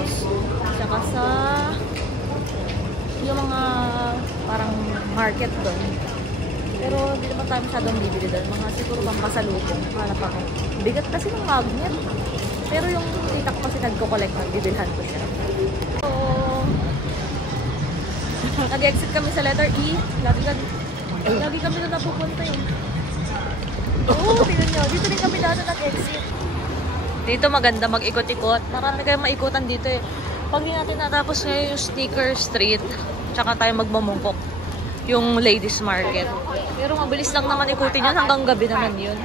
malls. Tsaka sa yung mga parang market doon. Pero hindi naman tayo masyadong bibili doon. Mga siguro pang pasalubong. Hanap ako. Bigat kasi ng magnet. Pero yung tita ko kasi nagko-collect ng bibilhan ko siya. So, nag-exit kami sa letter E. Lagi kami na napupunta yun. Oo, tingnan nyo. Dito rin kami dito nag-exit. Dito maganda mag-ikot-ikot. Marami kayong maikutan dito eh. Pag di natin natapos ngayon yung Sticker Street, tsaka tayo magmamungkok yung Ladies Market. Pero mabilis lang naman ikutin yun. Hanggang gabi naman yun.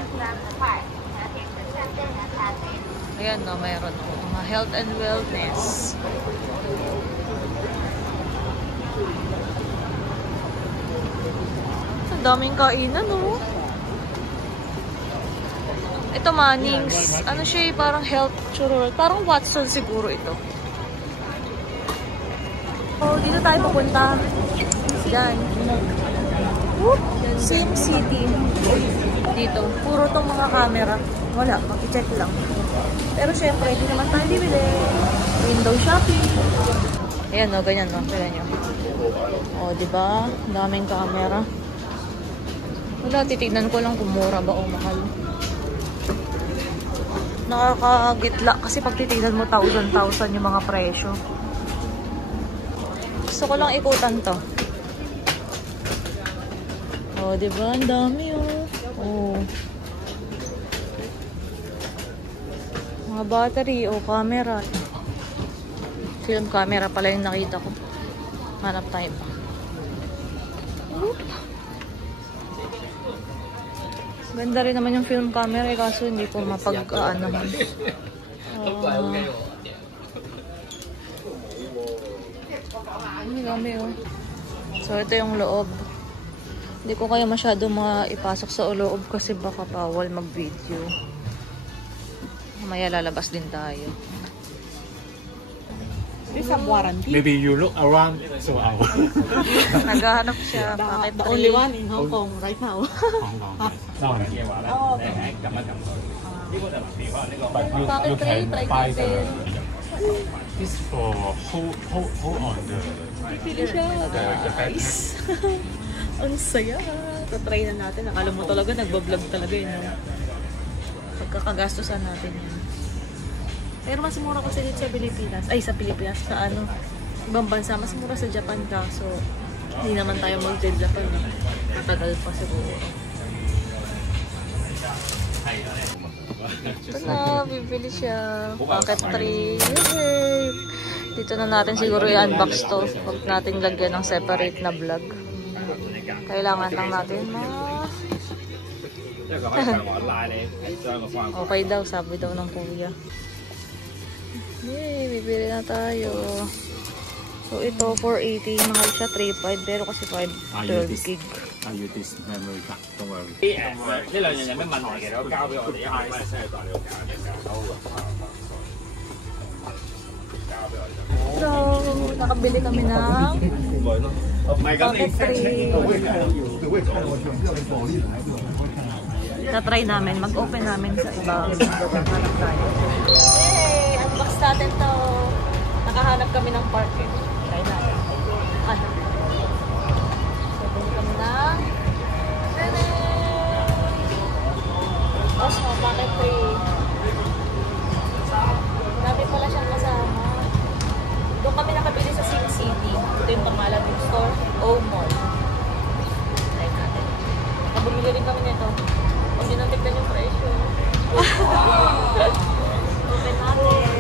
Ayan no, mayroon mga health and wellness. Ang daming kainan no. Ito Mannings. Ano siya parang health churro. Parang Watson siguro ito. Oh, dito tayo pupunta. Yan. Same city. Dito. Puro tong mga camera. Wala. Maki-check lang. Pero syempre, hindi naman tayo bibili. Window shopping. Ayan no, ganyan no. Kaya nyo. O, diba? Daming camera. Wala, titignan ko lang kung mura ba o mahal. Nakakagitla kasi pag titignan mo 1,000 yung mga presyo. Gusto ko lang ikutan to. O, diba? Ang dami oh. Mga battery o camera. Film camera pala yung nakita ko. Hanap tayo pa. Ganda rin naman yung film camera eh, kaso hindi ko mapag-aanahan. Ang dami oh. So ito yung loob. Hindi ko kaya masyado maipasok sa loob kasi baka bawal mag-video. Mamaya lalabas din tayo. Maybe you look around so out. Naghahanap siya. The only one in Hong Kong right now. But you can buy this for hold on the battery. Ang saya. Tatry na natin. Akala mo talaga nagbablog talaga yun. Pagkakagastusan natin yun. Pero mas mura kasi dito sa Pilipinas. Ay, sa Pilipinas. Sa ano, ibang bansa. Mas mura sa Japan ka. So, hindi naman tayo mag-Japan. Matagal pa siguro. Ito na, bibili siya. Packet 3. Yay! Dito na natin siguro i-unbox to. Huwag natin lagyan ng separate na vlog. Kailangan lang natin okay daw, sabi daw ng kuya. Yay, bibili na tayo. So ito 480, mahal siya 3.5 pero kasi 512 gig. I use this memory card, don't worry. So, nakabili kami ng Packet 3. Tatry namin, mag-open namin sa ibang hanap tayo. Yay! Unbox natin to. Nakahanap kami ng park eh. Try natin. Ano? So, bili kami ng Osmo Packet 3. Grabe pala siyang kasama. Doon kami nakabili sa Sim City. Ito yung pangalan ng store, O-Mall. Try natin. Bumili rin kami nito. Huwag nyo nang tignan yung presyo. Open natin.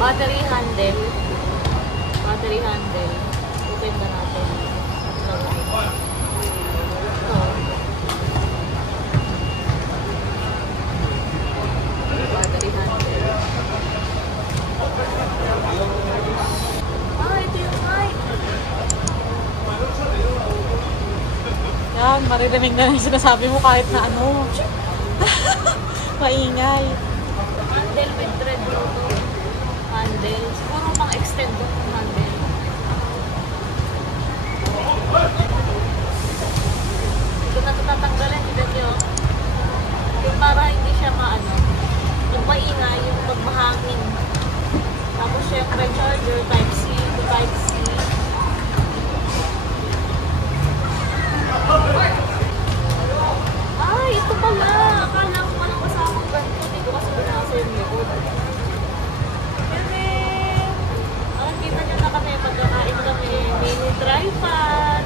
Battery handle. Battery handle. Open na natin. Ito. Battery handle. Ito yung mic. Yan, maririnig na yung sinasabi mo kahit na ano. Maingay. Handle with thread Bluetooth. Handle. Siguro pang extend yung handle. Ito na ito tatanggalin. Tignan nyo. Yung para hindi siya maano. Yung maingay, yung magmahangin. Tapos syempre charger, Type-C to Type-C. Ay, ito pala. Akala ko palang kasamang ganito. Dito kasi binasa yung likod. Kita nyo na kami, pagkakain kami, mini tripod.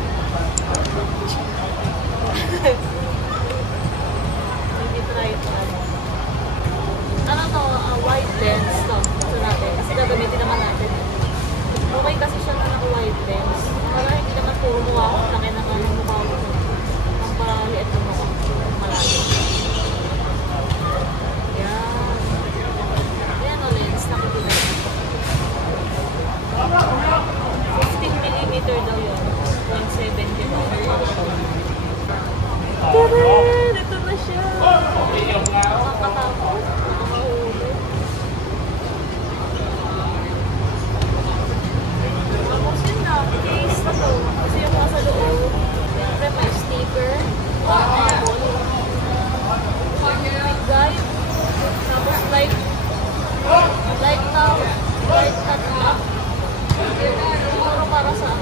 Mini tripod. Ano to? Wide lens to. Ito natin. Kasi gagamitin naman natin. Okay kasi siya na naka-wide lens. Para hindi naman puro mukha ko. Laki na nga ng mukha ko. Ang paraliit ng mukha ko. Malaki. Yan. Yan o lens. Nakikita natin. 15mm daw yun. 170 daw. Karen! Ito na siya! Nakakatakot. Nakakahulog. Tapos yun na. Case na to. Kasi yung nasa loob. Siyempre may sticker. Marble. Quick guide. Tapos light na top. Siguro para sa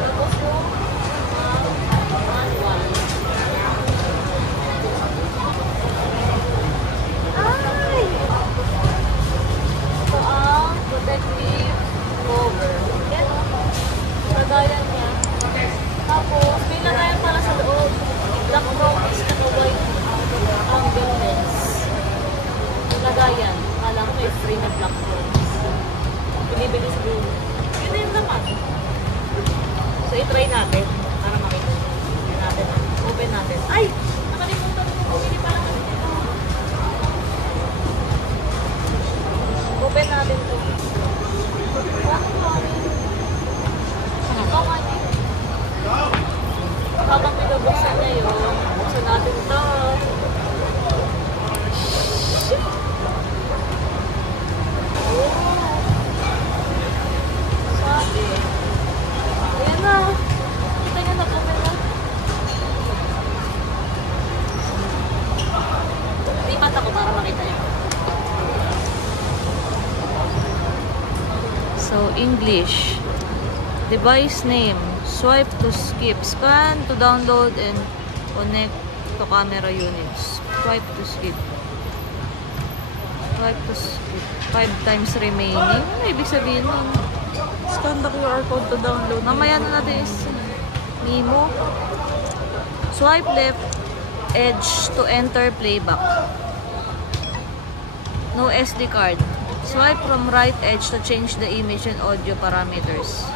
tapos yung manual. Ay! Ito ang protective cover. Yan o. Lagayan niya. Tapos, may lagayan pala sa loob. Black promise na white angle lens. Lagayan. Alam ko may free na black promise. Binibili sa dulo. Yun na yung laman. So, i-try natin para makita. Natin. Open natin. Ay! Nakalimutan ko. Bumili pala kami dito. Open natin to. Habang pinabuksan niya yun, buksan natin to. Ayan na. Kita nyo na po na. Lipat ako para makita nyo. So, English. Device name. Swipe to skip. Scan to download and connect to camera units. Swipe to skip. Swipe to skip. 5 times remaining. Ano ibig sabihin nun? Scan the QR code to download. Mamaya na natin is Mimo. Swipe left edge to enter playback. No SD card. Swipe from right edge to change the image and audio parameters.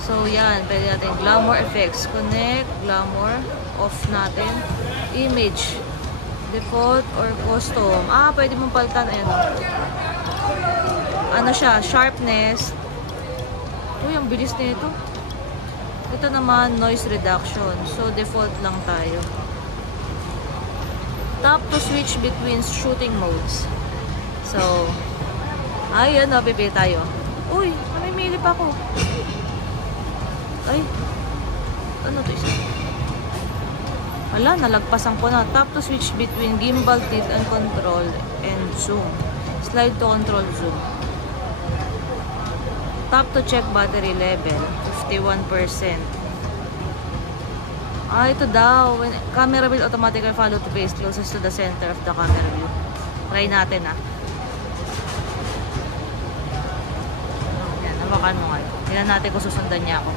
So yan, pwede natin glamour effects. Connect, glamour, off natin. Image, default or custom. Pwede mong palitan. Ayan. Ano siya, sharpness. Uy, ang bilis nito. Ito naman, noise reduction. So, default lang tayo. Tap to switch between shooting modes. So, ayun, napipili tayo. Uy, namimili pa ako. Ay, ano to isa? Wala, nalagpasan ko na. Tap to switch between gimbal tilt and control and zoom. Slide to control zoom. Tap to check battery level. 51%. Ito daw. When camera will automatically follow to face closest to the center of the camera view. Try natin Yan, hawakan mo nga. Tingnan natin kung susundan niya ako.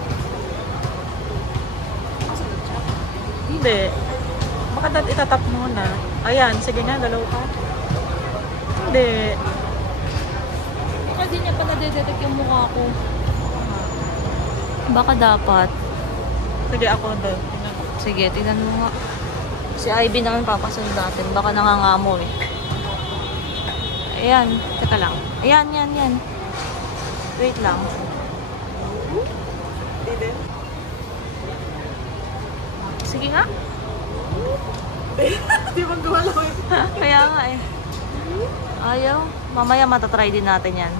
Hindi. Baka itatap mo na. Ayan, sige nga, galaw ka. Hindi. Hindi niya pa nadedetect yung mukha ko. Baka dapat. Sige, ako din. Sige, tingnan mo nga. Si Ivy naman papasunod natin. Baka nangangamo eh. Ayan. Teka lang. Ayan, yan. Wait lang. Hindi din. Sige nga. Di ba gumalaw eh? Kaya nga eh. Ayaw. Mamaya matatry din natin yan.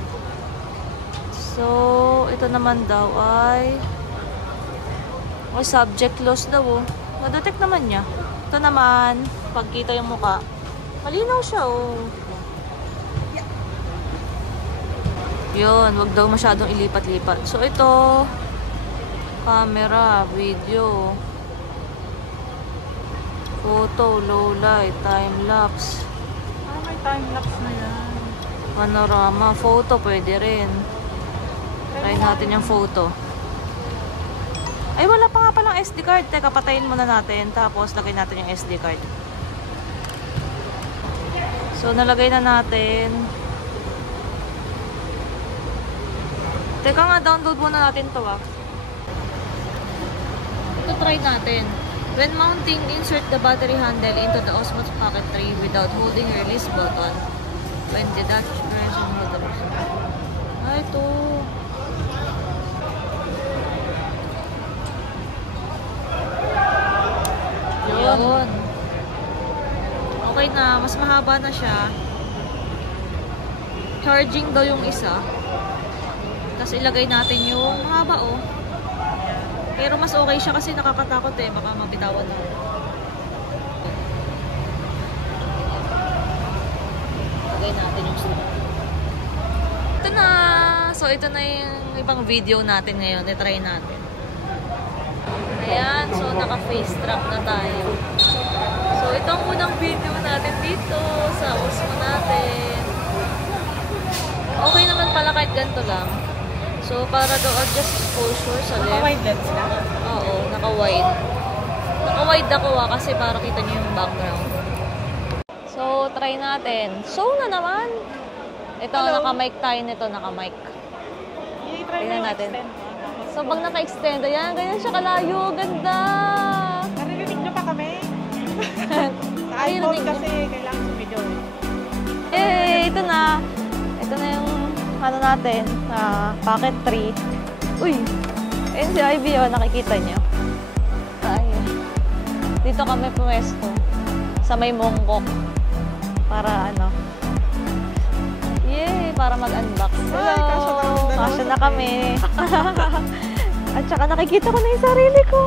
So, ito naman daw ay subject loss daw oh. Na-detect naman niya. Ito naman, pagkita yung mukha, malinaw siya oh. Yun, wag daw masyadong ilipat-lipat. So, ito, camera, video, photo, low light, time-lapse, May time-lapse na yan. panorama, photo, pwede rin. Try natin yung photo. Ay, wala pa nga palang SD card. Teka, patayin muna natin. Tapos, lagay natin yung SD card. So, nalagay na natin. Teka nga, download muna natin to ah. Ito, try natin. When mounting, insert the battery handle into the Osmos Pocket 3 without holding your release button. When detach, press and hold the button. Ah, ito. Yun. Okay na. Mas mahaba na siya. Charging daw yung isa. Tapos ilagay natin yung mahaba oh. Pero mas okay siya kasi nakakatakot eh. Baka mabitawan na. Ilagay natin yung slip. Ito na. So ito na yung ibang video natin ngayon. I-try natin. Ayan, so naka-face strap na tayo. So ito ang unang video natin dito sa Osmo natin. Okay naman pala kahit ganito lang. So para daw adjust exposure sa left. Naka-wide lens na? Oo, naka-wide. Naka-wide ako kasi para kita niyo yung background. So try natin. So na naman. Ito, naka-mic tayo nito, naka-mic. I-try Tingnan mo natin. extend. So pag naka-extend, ayan, ganyan siya kalayo. Ganda! Naririnig nyo pa kami? Sa Ay, iPhone rinig kasi kailangan sa video eh. Eh, ito na. Ito na yung ano natin, Pocket 3. Uy! Ayun si Ivy, oh, nakikita niyo. Ay. Dito kami pumesto. Sa may Mongkok. Para ano. Yay! Para mag-unbox. Hello! Ay, kasya na Kasya na kami. At saka nakikita ko na yung sarili ko.